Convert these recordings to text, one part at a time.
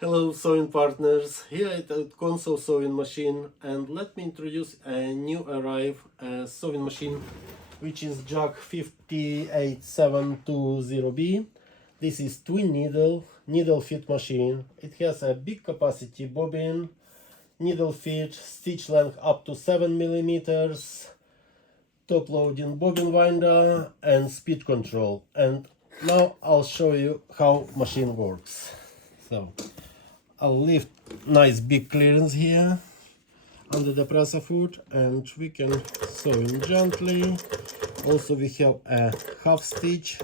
Hello sewing partners, here at console sewing machine, and let me introduce a new sewing machine which is Jack 58720B. This is twin needle fit machine. It has a big capacity bobbin, needle fit, stitch length up to 7 millimeters, top loading bobbin winder and speed control. And now I'll show you how machine works. So I'll lift nice big clearance here under the presser foot and we can sew in gently. Also we have a half stitch.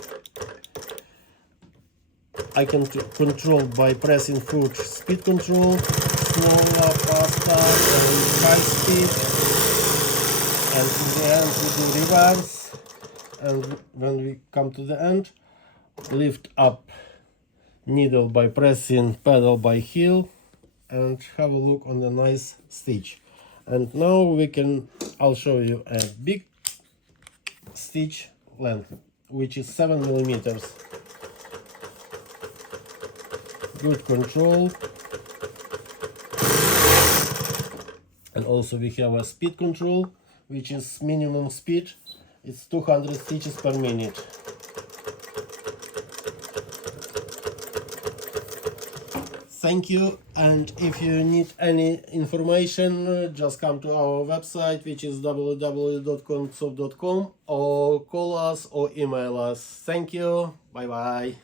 I can control by pressing foot speed control, slower, faster and high speed. And in the end we do reverse, and when we come to the end, lift up needle by pressing pedal by heel and have a look on the nice stitch. And now I'll show you a big stitch length which is 7 millimeters. Good control. And also we have a speed control which is minimum speed. It's 200 stitches per minute. Thank you, and if you need any information, just come to our website, which is www.console.com, or call us or email us. Thank you. Bye bye.